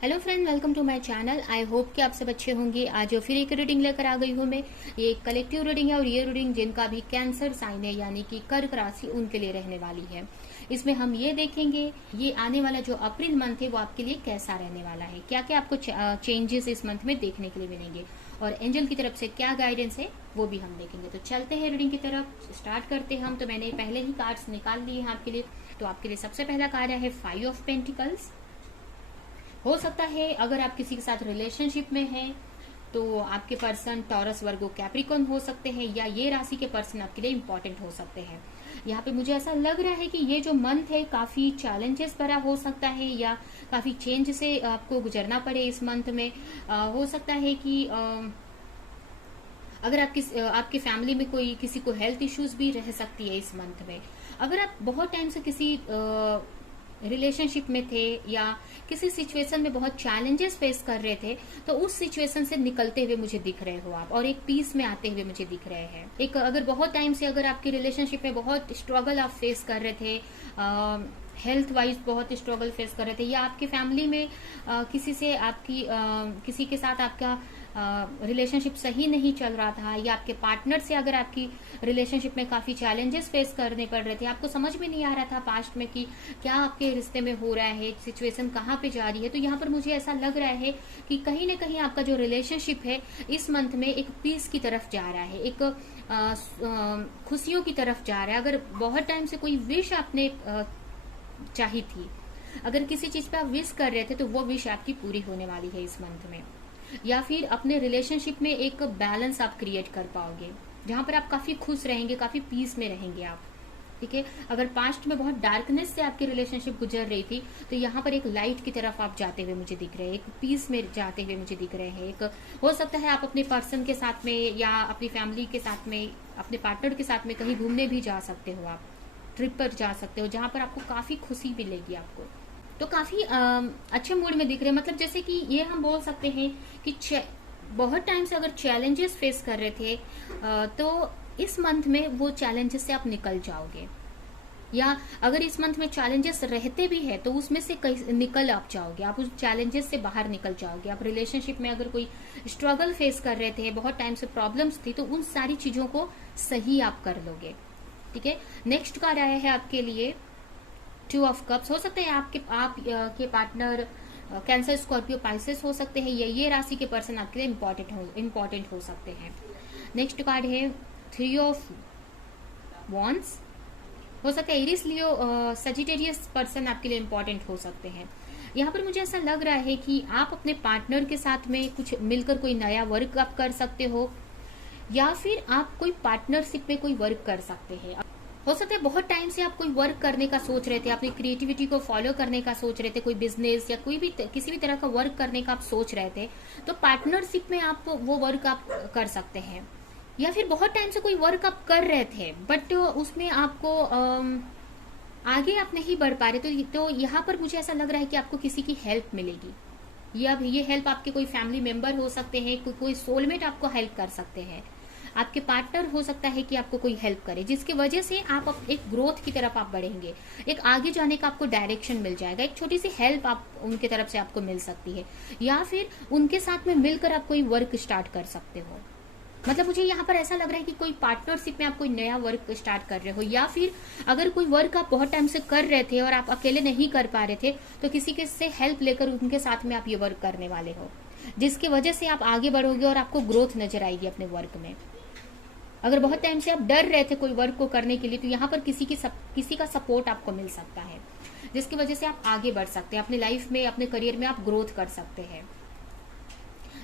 Hello friend, welcome to my channel. I hope कि आप सब अच्छे होंगे। आज फिर एक रीडिंग लेकर आ गई हूँ मैं। ये एक कलेक्टिव रीडिंग है और ये रीडिंग जिनका भी कैंसर साइन है यानी कि कर्क राशि उनके लिए रहने वाली है। इसमें हम ये देखेंगे ये आने वाला जो अप्रैल मंथ है वो आपके लिए कैसा रहने वाला है, क्या क्या आपको चेंजेस इस मंथ में देखने के लिए मिलेंगे और एंजल की तरफ से क्या गाइडेंस है वो भी हम देखेंगे। तो चलते हैं रीडिंग की तरफ, स्टार्ट करते हैं हम। तो मैंने पहले ही कार्ड्स निकाल लिए हैं आपके लिए। तो आपके लिए सबसे पहला कार्ड है 5 ऑफ पेंटिकल्स। हो सकता है अगर आप किसी के साथ रिलेशनशिप में हैं तो आपके पर्सन टॉरस, वर्गो, कैप्रिकॉर्न हो सकते हैं या ये राशि के पर्सन आपके लिए इंपॉर्टेंट हो सकते हैं। यहाँ पे मुझे ऐसा लग रहा है कि ये जो मंथ है काफी चैलेंजेस भरा हो सकता है या काफी चेंज से आपको गुजरना पड़े इस मंथ में। हो सकता है कि अगर आपकी फैमिली में कोई किसी को हेल्थ इश्यूज भी रह सकती है इस मंथ में। अगर आप बहुत टाइम से किसी रिलेशनशिप में थे या किसी सिचुएशन में बहुत चैलेंजेस फेस कर रहे थे तो उस सिचुएशन से निकलते हुए मुझे दिख रहे हो आप और एक पीस में आते हुए मुझे दिख रहे हैं। एक अगर बहुत टाइम से अगर आपकी रिलेशनशिप में बहुत स्ट्रगल आप फेस कर रहे थे, हेल्थ वाइज बहुत स्ट्रगल फेस कर रहे थे या आपकी फैमिली में किसी के साथ आपका रिलेशनशिप सही नहीं चल रहा था या आपके पार्टनर से अगर आपकी रिलेशनशिप में काफी चैलेंजेस फेस करने पड़ रहे थे, आपको समझ में नहीं आ रहा था पास्ट में कि क्या आपके रिश्ते में हो रहा है, सिचुएशन कहाँ पे जा रही है। तो यहाँ पर मुझे ऐसा लग रहा है कि कहीं ना कहीं आपका जो रिलेशनशिप है इस मंथ में एक पीस की तरफ जा रहा है, एक खुशियों की तरफ जा रहा है। अगर बहुत टाइम से कोई विश आपने चाही थी, अगर किसी चीज पे आप विश कर रहे थे तो वो विश आपकी पूरी होने वाली है इस मंथ में। या फिर अपने रिलेशनशिप में एक बैलेंस आप क्रिएट कर पाओगे जहां पर आप काफी खुश रहेंगे, काफी पीस में रहेंगे आप। ठीक है, अगर पास्ट में बहुत डार्कनेस से आपकी रिलेशनशिप गुजर रही थी तो यहाँ पर एक लाइट की तरफ आप जाते हुए मुझे दिख रहे हैं, एक पीस में जाते हुए मुझे दिख रहे हैं। एक हो सकता है आप अपने पर्सन के साथ में या अपनी फैमिली के साथ में, अपने पार्टनर के साथ में कहीं घूमने भी जा सकते हो, आप ट्रिप पर जा सकते हो जहां पर आपको काफी खुशी मिलेगी आपको। तो काफी अच्छे मूड में दिख रहे हैं। मतलब जैसे कि ये हम बोल सकते हैं कि बहुत टाइम से अगर चैलेंजेस फेस कर रहे थे तो इस मंथ में वो चैलेंजेस से आप निकल जाओगे, या अगर इस मंथ में चैलेंजेस रहते भी है तो उसमें से निकल आप जाओगे, आप उस चैलेंजेस से बाहर निकल जाओगे। आप रिलेशनशिप में अगर कोई स्ट्रगल फेस कर रहे थे, बहुत टाइम से प्रॉब्लम्स थी, तो उन सारी चीजों को सही आप कर लोगे। ठीक है, नेक्स्ट कार्ड आया है आपके लिए 2 ऑफ कप्स। हो सकता है आपके पार्टनर कैंसर, स्कॉर्पियो, पाइसेस हो सकते हैं या ये राशि के पर्सन आपके लिए इम्पोर्टेंट हो सकते हैं। नेक्स्ट कार्ड है 3 ऑफ वॉन्ड्स। हो सकता है एरिस, लियो, सजिटेरियस पर्सन आपके लिए इम्पोर्टेंट हो सकते हैं। यहाँ पर मुझे ऐसा लग रहा है कि आप अपने पार्टनर के साथ में कुछ मिलकर कोई नया वर्क आप कर सकते हो या फिर आप कोई पार्टनरशिप में कोई वर्क कर सकते हैं। हो सकता है बहुत टाइम से आप कोई वर्क करने का सोच रहे थे, अपनी क्रिएटिविटी को फॉलो करने का सोच रहे थे, कोई बिजनेस या किसी भी तरह का वर्क करने का आप सोच रहे थे, तो पार्टनरशिप में आप वो वर्क आप कर सकते हैं। या फिर बहुत टाइम से कोई वर्क आप कर रहे थे बट उसमें आपको आगे आप नहीं बढ़ पा रहे, तो यहाँ पर मुझे ऐसा लग रहा है कि आपको किसी की हेल्प मिलेगी। या ये हेल्प आपके कोई फैमिली मेंबर हो सकते हैं, कोई सोलमेट आपको हेल्प कर सकते हैं, आपके पार्टनर हो सकता है कि आपको कोई हेल्प करे, जिसकी वजह से आप एक ग्रोथ की तरफ आप बढ़ेंगे, एक आगे जाने का आपको डायरेक्शन मिल जाएगा, एक छोटी सी हेल्प आप उनके तरफ से आपको मिल सकती है या फिर उनके साथ में मिलकर आप कोई वर्क स्टार्ट कर सकते हो। मतलब मुझे यहाँ पर ऐसा लग रहा है कि कोई पार्टनरशिप में आप कोई नया वर्क स्टार्ट कर रहे हो या फिर अगर कोई वर्क आप बहुत टाइम से कर रहे थे और आप अकेले नहीं कर पा रहे थे तो किसी के से हेल्प लेकर उनके साथ में आप ये वर्क करने वाले हो, जिसकी वजह से आप आगे बढ़ोगे और आपको ग्रोथ नजर आएगी अपने वर्क में। अगर बहुत टाइम से आप डर रहे थे कोई वर्क को करने के लिए तो यहाँ पर किसी का सपोर्ट आपको मिल सकता है, जिसकी वजह से आप आगे बढ़ सकते हैं अपनी लाइफ में, अपने करियर में आप ग्रोथ कर सकते हैं।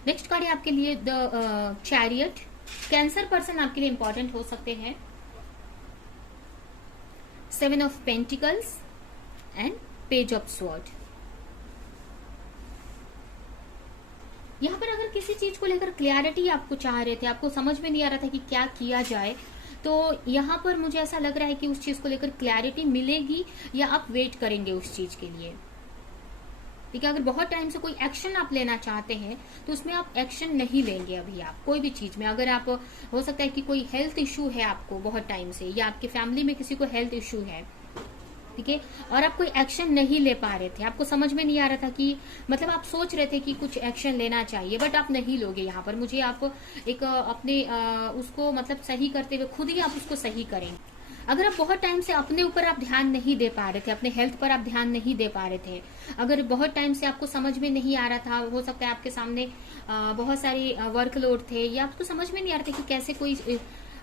नेक्स्ट कार्ड है आपके लिए द चैरियट। कैंसर पर्सन आपके लिए इंपॉर्टेंट हो सकते हैं। 7 of pentacles and page of sword. यहाँ पर अगर किसी चीज को लेकर क्लैरिटी आपको चाह रहे थे, आपको समझ में नहीं आ रहा था कि क्या किया जाए, तो यहाँ पर मुझे ऐसा लग रहा है कि उस चीज को लेकर क्लैरिटी मिलेगी या आप वेट करेंगे उस चीज के लिए। ठीक है, अगर बहुत टाइम से कोई एक्शन आप लेना चाहते हैं तो उसमें आप एक्शन नहीं लेंगे अभी आप कोई भी चीज में। अगर आप, हो सकता है कि कोई हेल्थ इश्यू है आपको बहुत टाइम से या आपके फैमिली में किसी को हेल्थ इश्यू है ठीक है। और आप कोई एक्शन नहीं ले पा रहे थे, आपको समझ में नहीं आ रहा था कि मतलब आप सोच रहे थे कि कुछ एक्शन लेना चाहिए बट आप नहीं लोगे। यहाँ पर मुझे आप एक अपने उसको मतलब सही करते हुए खुद ही आप उसको सही करेंगे। अगर आप बहुत टाइम से अपने ऊपर आप ध्यान नहीं दे पा रहे थे, अपने हेल्थ पर आप ध्यान नहीं दे पा रहे थे, अगर बहुत टाइम से आपको समझ में नहीं आ रहा था, हो सकता है आपके सामने बहुत सारी वर्कलोड थे या आपको समझ में नहीं आ रहा था कि कैसे कोई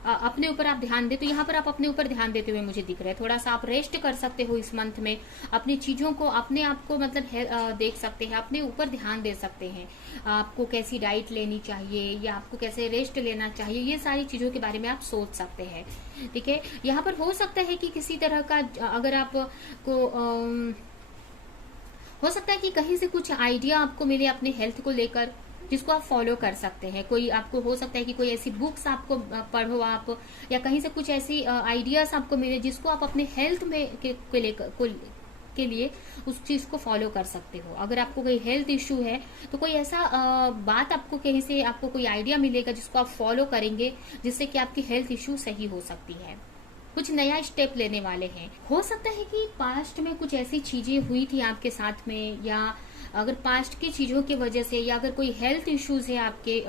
अपने ऊपर आप ध्यान दे, तो यहाँ पर आप अपने ऊपर ध्यान देते हुए मुझे दिख रहे हैं। थोड़ा सा आप रेस्ट कर सकते हो इस मंथ में, अपनी चीजों को अपने आप को मतलब देख सकते हैं, अपने ऊपर ध्यान दे सकते हैं। आपको कैसी डाइट लेनी चाहिए या आपको कैसे रेस्ट लेना चाहिए, ये सारी चीजों के बारे में आप सोच सकते हैं। ठीक है। यहाँ पर हो सकता है कि किसी तरह का अगर आप को हो सकता है कि कहीं से कुछ आइडिया आपको मिले अपने हेल्थ को लेकर, जिसको आप फॉलो कर सकते हैं। कोई आपको हो सकता है कि कोई ऐसी बुक्स आपको पढ़ो आप, या कहीं से कुछ ऐसी आइडियाज आपको मिले जिसको आप अपने हेल्थ में के लिए उस चीज को फॉलो कर सकते हो। अगर आपको कोई हेल्थ इश्यू है तो कोई ऐसा बात आपको कहीं से आपको कोई आइडिया मिलेगा जिसको आप फॉलो करेंगे, जिससे कि आपकी हेल्थ इश्यू सही हो सकती है। कुछ नया स्टेप लेने वाले हैं। हो सकता है कि पास्ट में कुछ ऐसी चीजें हुई थी आपके साथ में, या अगर पास्ट की चीजों की वजह से, या अगर कोई हेल्थ इश्यूज है आपके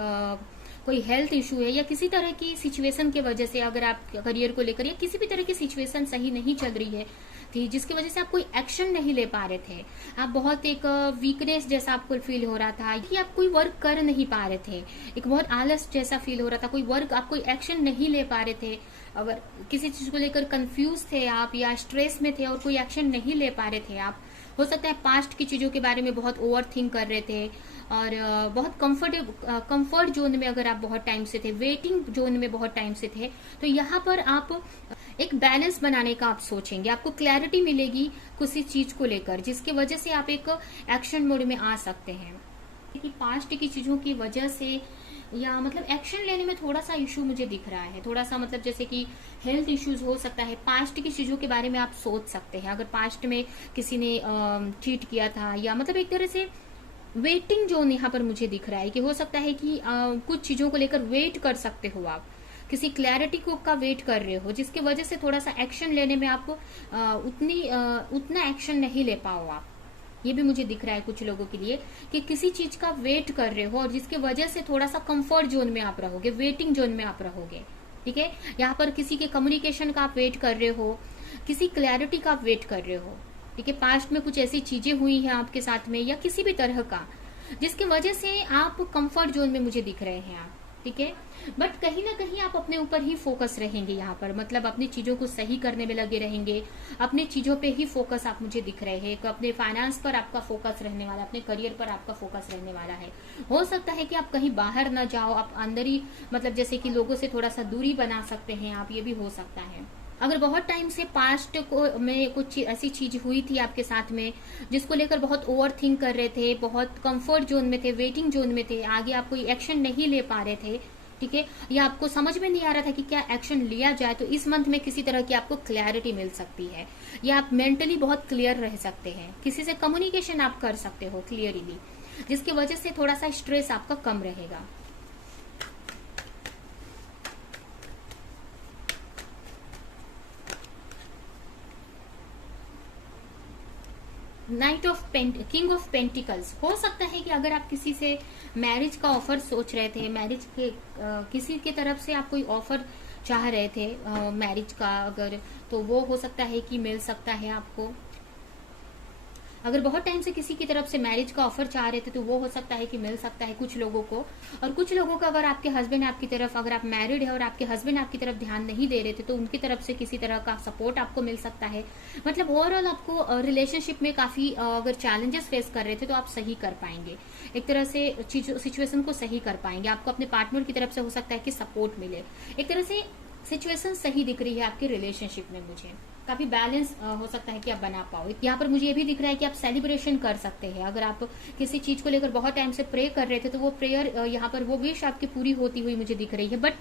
कोई हेल्थ इशू है या किसी तरह की सिचुएशन की वजह से, अगर आप करियर को लेकर या किसी भी तरह की सिचुएशन सही नहीं चल रही है थी, जिसकी वजह से आप कोई एक्शन नहीं ले पा रहे थे, आप बहुत एक वीकनेस जैसा आपको फील हो रहा था कि आप कोई वर्क कर नहीं पा रहे थे, एक बहुत आलस जैसा फील हो रहा था, कोई वर्क आप कोई एक्शन नहीं ले पा रहे थे, अगर किसी चीज को लेकर कंफ्यूज थे आप या स्ट्रेस में थे और कोई एक्शन नहीं ले पा रहे थे आप, हो सकता है पास्ट की चीजों के बारे में बहुत ओवर थिंक कर रहे थे और बहुत कंफर्ट जोन में अगर आप बहुत टाइम से थे, वेटिंग जोन में बहुत टाइम से थे, तो यहाँ पर आप एक बैलेंस बनाने का आप सोचेंगे, आपको क्लैरिटी मिलेगी किसी चीज को लेकर, जिसकी वजह से आप एक एक्शन मोड में आ सकते हैं। कि पास्ट की चीजों की वजह से या मतलब एक्शन लेने में थोड़ा सा इशू मुझे दिख रहा है, थोड़ा सा मतलब जैसे कि हेल्थ इश्यूज हो सकता है, पास्ट की चीजों के बारे में आप सोच सकते हैं। अगर पास्ट में किसी ने चीट किया था या मतलब एक तरह से वेटिंग जोन यहाँ पर मुझे दिख रहा है कि हो सकता है कि कुछ चीजों को लेकर वेट कर सकते हो, आप किसी क्लैरिटी को का वेट कर रहे हो, जिसकी वजह से थोड़ा सा एक्शन लेने में आप उतना एक्शन नहीं ले पाओ आप। ये भी मुझे दिख रहा है कुछ लोगों के लिए कि किसी चीज का वेट कर रहे हो और जिसकी वजह से थोड़ा सा कंफर्ट जोन में आप रहोगे, वेटिंग जोन में आप रहोगे। ठीक है, यहाँ पर किसी के कम्युनिकेशन का आप वेट कर रहे हो, किसी क्लैरिटी का आप वेट कर रहे हो। ठीक है, पास्ट में कुछ ऐसी चीजें हुई हैं आपके साथ में या किसी भी तरह का, जिसकी वजह से आप कंफर्ट जोन में मुझे दिख रहे हैं आप। ठीक है, बट कहीं ना कहीं आप अपने ऊपर ही फोकस रहेंगे यहाँ पर, मतलब अपनी चीजों को सही करने में लगे रहेंगे, अपनी चीजों पे ही फोकस आप मुझे दिख रहे हैं। अपने फाइनेंस पर आपका फोकस रहने वाला है, अपने करियर पर आपका फोकस रहने वाला है। हो सकता है कि आप कहीं बाहर ना जाओ, आप अंदर ही मतलब जैसे कि लोगों से थोड़ा सा दूरी बना सकते हैं आप, ये भी हो सकता है। अगर बहुत टाइम से पास्ट को में कुछ ऐसी चीज हुई थी आपके साथ में जिसको लेकर बहुत ओवर थिंक कर रहे थे, बहुत कंफर्ट जोन में थे, वेटिंग जोन में थे, आगे आप कोई एक्शन नहीं ले पा रहे थे, ठीक है, या आपको समझ में नहीं आ रहा था कि क्या एक्शन लिया जाए, तो इस मंथ में किसी तरह की आपको क्लैरिटी मिल सकती है, या आप मेंटली बहुत क्लियर रह सकते हैं, किसी से कम्युनिकेशन आप कर सकते हो क्लियरली, जिसकी वजह से थोड़ा सा स्ट्रेस आपका कम रहेगा। Night of king of pentacles, हो सकता है कि अगर आप किसी से मैरिज का ऑफर सोच रहे थे, मैरिज के किसी की तरफ से आप कोई ऑफर चाह रहे थे मैरिज का, अगर तो वो हो सकता है कि मिल सकता है आपको। अगर बहुत टाइम से किसी की तरफ से मैरिज का ऑफर चाह रहे थे तो वो हो सकता है कि मिल सकता है कुछ लोगों को। और कुछ लोगों का अगर आपके हस्बैंड आपकी तरफ, अगर आप मैरिड है और आपके हस्बैंड आपकी तरफ ध्यान नहीं दे रहे थे तो उनकी तरफ से किसी तरह का सपोर्ट आपको मिल सकता है। मतलब ओवरऑल आपको रिलेशनशिप में काफी अगर चैलेंजेस फेस कर रहे थे तो आप सही कर पाएंगे, एक तरह से सिचुएशन को सही कर पाएंगे। आपको अपने पार्टनर की तरफ से हो सकता है कि सपोर्ट मिले, एक तरह से सिचुएशन सही दिख रही है आपके रिलेशनशिप में, मुझे काफी बैलेंस हो सकता है कि आप बना पाओ। यहाँ पर मुझे ये भी दिख रहा है कि आप सेलिब्रेशन कर सकते हैं। अगर आप किसी चीज को लेकर बहुत टाइम से प्रे कर रहे थे तो वो प्रेयर यहाँ पर वो विश आपकी पूरी होती हुई मुझे दिख रही है, बट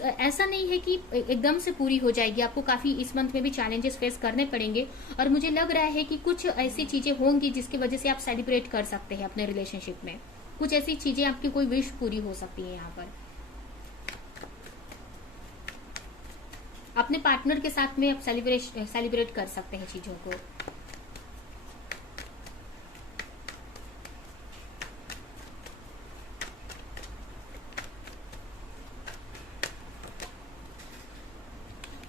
ऐसा नहीं है कि एकदम से पूरी हो जाएगी, आपको काफी इस मंथ में भी चैलेंजेस फेस करने पड़ेंगे। और मुझे लग रहा है कि कुछ ऐसी चीजें होंगी जिसकी वजह से आप सेलिब्रेट कर सकते हैं अपने रिलेशनशिप में, कुछ ऐसी चीजें आपकी कोई विश पूरी हो सकती है यहाँ पर। अपने पार्टनर के साथ में आप सेलिब्रेट कर सकते हैं चीजों को।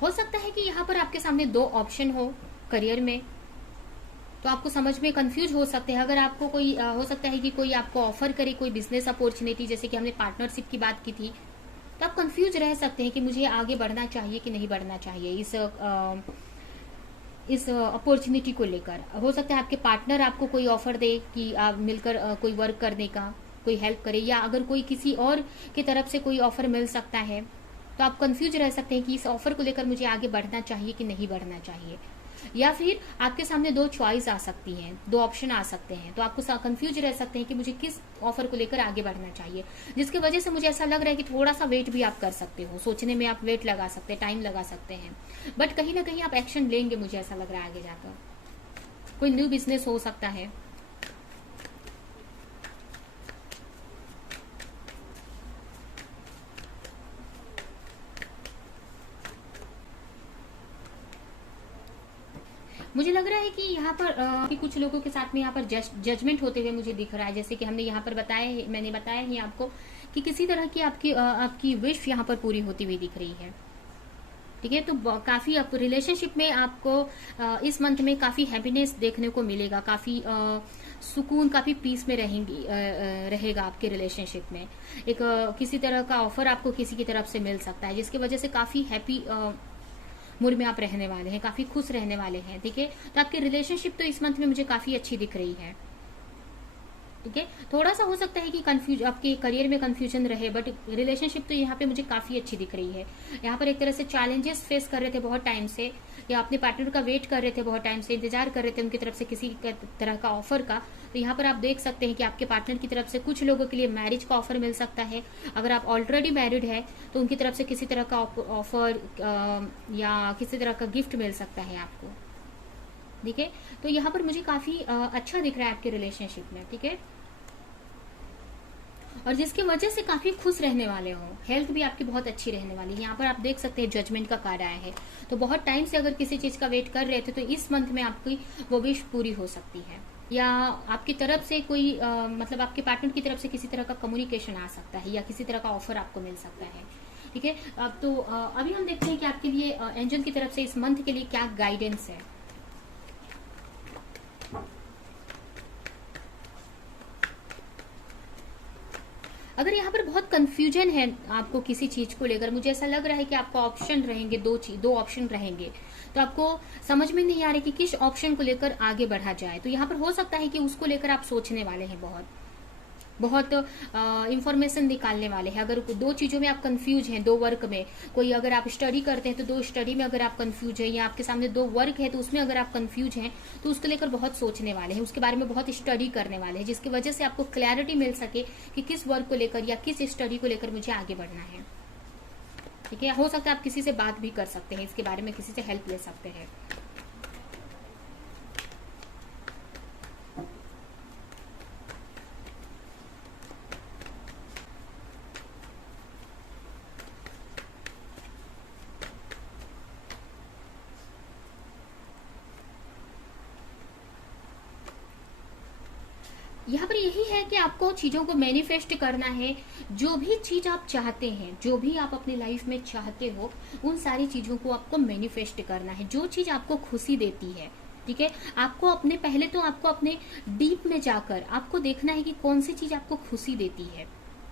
हो सकता है कि यहाँ पर आपके सामने दो ऑप्शन हो करियर में, तो आपको समझ में कंफ्यूज हो सकते हैं। अगर आपको कोई हो सकता है कि कोई आपको ऑफर करे कोई बिजनेस अपॉर्चुनिटी, जैसे कि हमने पार्टनरशिप की बात की थी, तो आप कंफ्यूज रह सकते हैं कि मुझे आगे बढ़ना चाहिए कि नहीं बढ़ना चाहिए इस अपॉर्चुनिटी को लेकर। हो सकता है आपके पार्टनर आपको कोई ऑफर दे कि आप मिलकर कोई वर्क करने का, कोई हेल्प करे, या अगर कोई किसी और की तरफ से कोई ऑफर मिल सकता है, तो आप कंफ्यूज रह सकते हैं कि इस ऑफर को लेकर मुझे आगे बढ़ना चाहिए कि नहीं बढ़ना चाहिए। या फिर आपके सामने दो चॉइस आ सकती हैं, दो ऑप्शन आ सकते हैं, तो आपको कंफ्यूज रह सकते हैं कि मुझे किस ऑफर को लेकर आगे बढ़ना चाहिए, जिसकी वजह से मुझे ऐसा लग रहा है कि थोड़ा सा वेट भी आप कर सकते हो, सोचने में आप वेट लगा सकते हैं, टाइम लगा सकते हैं, बट कहीं ना कहीं आप एक्शन लेंगे, मुझे ऐसा लग रहा है आगे जाकर। कोई न्यू बिजनेस हो सकता है। मुझे लग रहा है कि यहाँ पर कि कुछ लोगों के साथ में यहाँ पर जजमेंट होते हुए मुझे दिख रहा है, जैसे कि हमने यहाँ पर मैंने बताया ही आपको कि किसी तरह की आपकी विश यहाँ पर पूरी होती हुई दिख रही है। ठीक है, तो काफी आप रिलेशनशिप में आपको इस मंथ में काफी हैप्पीनेस देखने को मिलेगा, काफी सुकून, काफी पीस में रहेगा आपके रिलेशनशिप में। एक किसी तरह का ऑफर आपको किसी की तरफ से मिल सकता है, जिसकी वजह से काफी हैप्पी मूड में आप रहने वाले हैं, काफी खुश रहने वाले हैं। ठीक है, तो आपकी रिलेशनशिप तो इस मंथ में मुझे काफी अच्छी दिख रही है। ठीक है, थोड़ा सा हो सकता है कि आपके करियर में कंफ्यूजन रहे, बट रिलेशनशिप तो यहाँ पे मुझे काफी अच्छी दिख रही है। यहाँ पर एक तरह से चैलेंजेस फेस कर रहे थे बहुत टाइम से, या अपने पार्टनर का वेट कर रहे थे, बहुत टाइम से इंतजार कर रहे थे उनकी तरफ से किसी तरह का ऑफर का, तो यहाँ पर आप देख सकते हैं कि आपके पार्टनर की तरफ से कुछ लोगों के लिए मैरिज का ऑफर मिल सकता है। अगर आप ऑलरेडी मैरिड है तो उनकी तरफ से किसी तरह का ऑफर या किसी तरह का गिफ्ट मिल सकता है आपको। ठीक है, तो यहाँ पर मुझे काफी अच्छा दिख रहा है आपके रिलेशनशिप में। ठीक है, और जिसकी वजह से काफी खुश रहने वाले हो, हेल्थ भी आपकी बहुत अच्छी रहने वाली है। यहाँ पर आप देख सकते हैं जजमेंट का कार्ड आया है, तो बहुत टाइम से अगर किसी चीज का वेट कर रहे थे तो इस मंथ में आपकी वो विश पूरी हो सकती है, या आपकी तरफ से कोई मतलब आपके पार्टनर की तरफ से किसी तरह का कम्युनिकेशन आ सकता है, या किसी तरह का ऑफर आपको मिल सकता है। ठीक है, अब तो अभी हम देखते हैं कि आपके लिए एंजल की तरफ से इस मंथ के लिए क्या गाइडेंस है। अगर यहाँ पर बहुत कंफ्यूजन है आपको किसी चीज को लेकर, मुझे ऐसा लग रहा है कि आपको ऑप्शन रहेंगे, दो ऑप्शन रहेंगे, तो आपको समझ में नहीं आ रहा कि किस ऑप्शन को लेकर आगे बढ़ा जाए। तो यहाँ पर हो सकता है कि उसको लेकर आप सोचने वाले हैं, बहुत इंफॉर्मेशन निकालने वाले हैं। अगर दो चीजों में आप कंफ्यूज हैं, दो वर्क में, कोई अगर आप स्टडी करते हैं तो दो स्टडी में अगर आप कंफ्यूज हैं, या आपके सामने दो वर्क है तो उसमें अगर आप कंफ्यूज हैं, तो उसको लेकर बहुत सोचने वाले हैं, उसके बारे में बहुत स्टडी करने वाले हैं, जिसकी वजह से आपको क्लैरिटी मिल सके कि किस वर्क को लेकर या किस स्टडी को लेकर मुझे आगे बढ़ना है। ठीक है, हो सकता है आप किसी से बात भी कर सकते हैं, इसके बारे में किसी से हेल्प ले सकते हैं। यहाँ पर यही है कि आपको चीजों को मैनिफेस्ट करना है। जो भी चीज आप चाहते हैं, जो भी आप अपने लाइफ में चाहते हो, उन सारी चीजों को आपको मैनिफेस्ट करना है। जो चीज आपको खुशी देती है, ठीक है, आपको पहले तो आपको अपने डीप में जाकर आपको देखना है कि कौन सी चीज आपको खुशी देती है।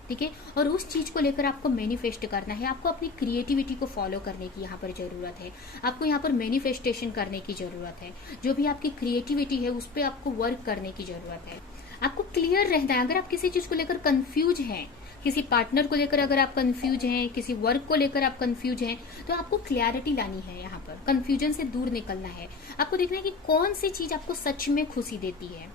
ठीक है, और उस चीज को लेकर आपको मैनिफेस्ट करना है। आपको अपनी क्रिएटिविटी को फॉलो करने की यहाँ पर जरूरत है। आपको यहाँ पर मैनिफेस्टेशन करने की जरूरत है। जो भी आपकी क्रिएटिविटी है उस पर आपको वर्क करने की जरूरत है। आपको क्लियर रहना है। अगर आप किसी चीज को लेकर कंफ्यूज हैं, किसी पार्टनर को लेकर अगर आप कंफ्यूज हैं, किसी वर्क को लेकर आप कंफ्यूज हैं, तो आपको क्लैरिटी लानी है। यहाँ पर कंफ्यूजन से दूर निकलना है। आपको देखना है कि कौन सी चीज आपको सच में खुशी देती है।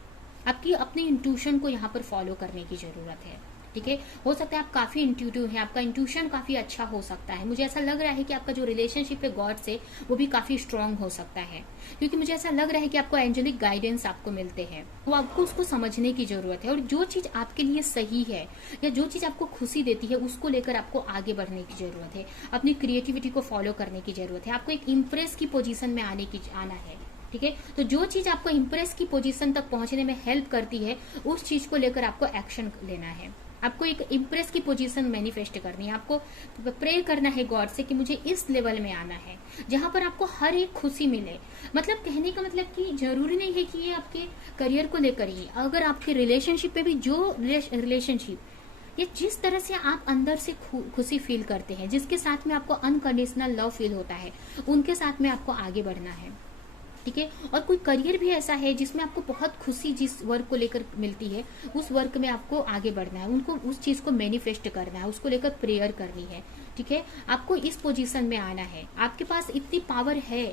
आपकी अपनी इंट्यूशन को यहाँ पर फॉलो करने की जरूरत है। ठीक है। हो सकता है आप काफी इंट्यूटिव हैं, आपका इंट्यूशन काफी अच्छा हो सकता है। मुझे ऐसा लग रहा है कि आपका जो रिलेशनशिप है गॉड से वो भी काफी स्ट्रांग हो सकता है, क्योंकि मुझे ऐसा लग रहा है कि आपको एंजेलिक गाइडेंस आपको मिलते हैं। वो आपको उसको समझने की जरूरत है, और जो चीज आपके लिए सही है या जो चीज आपको खुशी देती है उसको लेकर आपको आगे बढ़ने की जरूरत है, अपनी क्रिएटिविटी को फॉलो करने की जरूरत है, आपको एक इम्प्रेस की पोजीशन में आना है। ठीक है, तो जो चीज आपको इम्प्रेस की पोजीशन तक पहुंचने में हेल्प करती है उस चीज को लेकर आपको एक्शन लेना है। आपको एक इम्प्रेस की पोजीशन मैनिफेस्ट करनी है, आपको प्रे करना है गॉड से कि मुझे इस लेवल में आना है जहां पर आपको हर एक खुशी मिले। मतलब कहने का मतलब कि जरूरी नहीं है कि ये आपके करियर को लेकर ही, अगर आपके रिलेशनशिप में भी जो रिलेशनशिप ये जिस तरह से आप अंदर से खुशी फील करते हैं, जिसके साथ में आपको अनकंडीशनल लव फील होता है, उनके साथ में आपको आगे बढ़ना है। ठीक है, और कोई करियर भी ऐसा है जिसमें आपको बहुत खुशी जिस वर्क को लेकर मिलती है उस वर्क में आपको आगे बढ़ना है, उनको उस चीज को मैनिफेस्ट करना है, उसको लेकर प्रेयर करनी है। ठीक है, आपको इस पोजीशन में आना है। आपके पास इतनी पावर है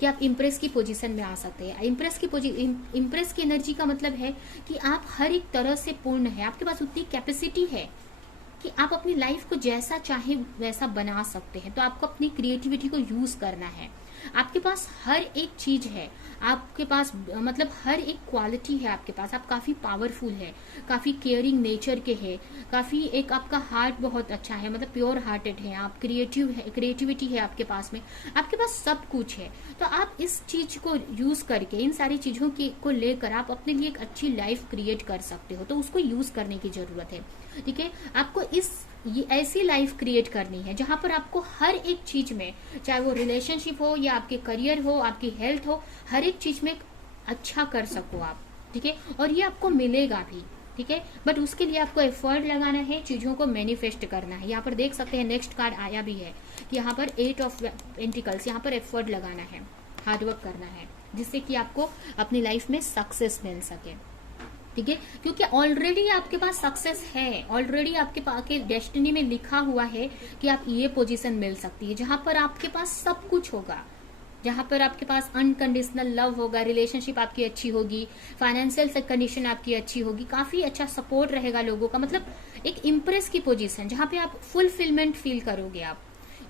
कि आप इम्प्रेस की पोजीशन में आ सकते हैं। इम्प्रेस की एनर्जी का मतलब है कि आप हर एक तरह से पूर्ण है, आपके पास उतनी कैपेसिटी है कि आप अपनी लाइफ को जैसा चाहे वैसा बना सकते हैं। तो आपको अपनी क्रिएटिविटी को यूज करना है। आपके पास हर एक चीज है, आपके पास मतलब हर एक क्वालिटी है आपके पास। आप काफी पावरफुल है, काफी केयरिंग नेचर के है, काफी एक आपका हार्ट बहुत अच्छा है, मतलब प्योर हार्टेड है आप, क्रिएटिविटी है आपके पास में, आपके पास सब कुछ है। तो आप इस चीज को यूज करके, इन सारी चीजों को लेकर आप अपने लिए एक अच्छी लाइफ क्रिएट कर सकते हो। तो उसको यूज करने की जरूरत है। ठीक है, आपको ये ऐसी लाइफ क्रिएट करनी है जहां पर आपको हर एक चीज में, चाहे वो रिलेशनशिप हो या आपके करियर हो, आपकी हेल्थ हो, हर एक चीज में अच्छा कर सको आप। ठीक है, और ये आपको मिलेगा भी। ठीक है, बट उसके लिए आपको एफर्ट लगाना है, चीजों को मैनिफेस्ट करना है। यहाँ पर देख सकते हैं नेक्स्ट कार्ड आया भी है कि यहाँ पर 8 ऑफ पेंटिकल्स, यहाँ पर एफर्ट लगाना है, हार्डवर्क करना है, जिससे कि आपको अपनी लाइफ में सक्सेस मिल सके। ठीक है, क्योंकि ऑलरेडी आपके पास सक्सेस है, ऑलरेडी आपके पास के डेस्टिनी में लिखा हुआ है कि आप ये पोजीशन मिल सकती है जहां पर आपके पास सब कुछ होगा, जहां पर आपके पास अनकंडीशनल लव होगा, रिलेशनशिप आपकी अच्छी होगी, फाइनेंशियल कंडीशन आपकी अच्छी होगी, काफी अच्छा सपोर्ट रहेगा लोगों का, मतलब एक इम्प्रेस की पोजीशन जहां पे आप फुलफिलमेंट फील करोगे। आप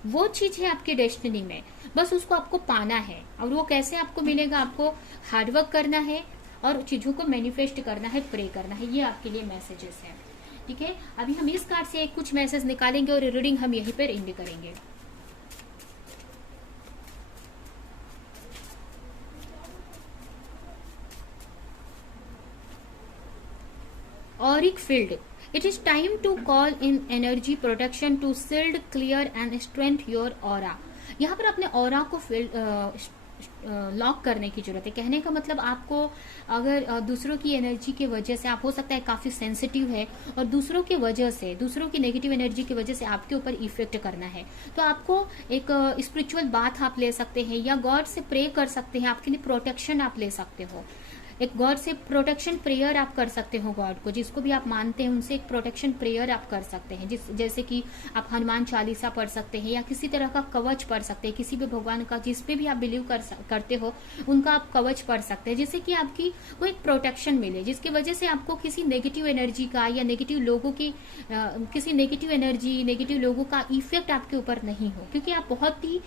वो चीज है आपके डेस्टिनी में, बस उसको आपको पाना है। और वो कैसे आपको मिलेगा? आपको हार्डवर्क करना है और चीजों को मैनिफेस्ट करना है, प्रे करना है। ये आपके लिए मैसेजेस हैं। ठीक है, अभी हम इस कार्ड से कुछ मैसेज निकालेंगे और रीडिंग हम यहीं पर एंड करेंगे। Auric field. It is time to call in energy protection to shield, clear and strengthen your aura. यहाँ पर अपने ऑरा को लॉक करने की जरूरत है। कहने का मतलब आपको अगर दूसरों की एनर्जी की वजह से, आप हो सकता है काफी सेंसिटिव है और दूसरों की वजह से, दूसरों की नेगेटिव एनर्जी की वजह से आपके ऊपर इफेक्ट करना है, तो आपको एक स्पिरिचुअल बात आप ले सकते हैं या गॉड से प्रे कर सकते हैं, आपके लिए प्रोटेक्शन आप ले सकते हो। एक गॉड से प्रोटेक्शन प्रेयर आप कर सकते हो, गॉड को जिसको भी आप मानते हैं उनसे एक प्रोटेक्शन प्रेयर आप कर सकते हैं। जैसे कि आप हनुमान चालीसा पढ़ सकते हैं या किसी तरह का कवच पढ़ सकते हैं, किसी भी भगवान का जिस पे भी आप बिलीव करते हो उनका आप कवच पढ़ सकते हैं, जिससे कि आपकी वो एक प्रोटेक्शन मिले, जिसकी वजह से आपको किसी नेगेटिव एनर्जी का या नेगेटिव लोगों की किसी नेगेटिव एनर्जी, नेगेटिव लोगों का इफेक्ट आपके ऊपर नहीं हो, क्योंकि आप बहुत ही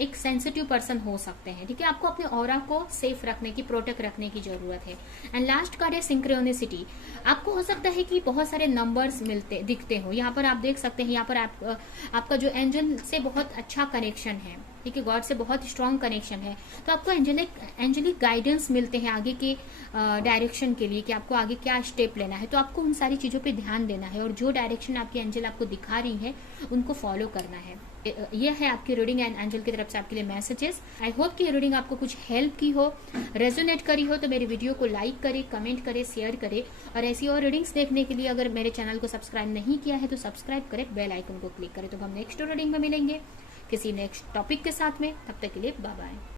एक सेंसिटिव पर्सन हो सकते हैं। ठीक है, आपको अपने ऑरा को सेफ रखने की, प्रोटेक्ट रखने की जरूरत है। एंड लास्ट कार्ड है सिंक्रोनिसिटी। आपको हो सकता है कि बहुत सारे नंबर्स दिखते हो। यहाँ पर आप देख सकते हैं, यहाँ पर आपका जो एंजल से बहुत अच्छा कनेक्शन है, ठीक है, गॉड से बहुत स्ट्रॉन्ग कनेक्शन है, तो आपको एंजेलिक गाइडेंस मिलते हैं आगे के डायरेक्शन के लिए कि आपको आगे क्या स्टेप लेना है। तो आपको उन सारी चीजों पे ध्यान देना है और जो डायरेक्शन आपकी एंजल आपको दिखा रही है उनको फॉलो करना है। यह है आपकी रीडिंग एंड एंजल की तरफ से आपके लिए मैसेजेस। आई होप कि रीडिंग आपको कुछ हेल्प की हो, रेजोनेट करी हो, तो मेरे वीडियो को लाइक करे, कमेंट करे, शेयर करे, और ऐसी और रीडिंग्स देखने के लिए अगर मेरे चैनल को सब्सक्राइब नहीं किया है तो सब्सक्राइब करे, बेल आइकन को क्लिक करे। तो हम नेक्स्ट रीडिंग में मिलेंगे किसी नेक्स्ट टॉपिक के साथ में। तब तक के लिए बाय बाय।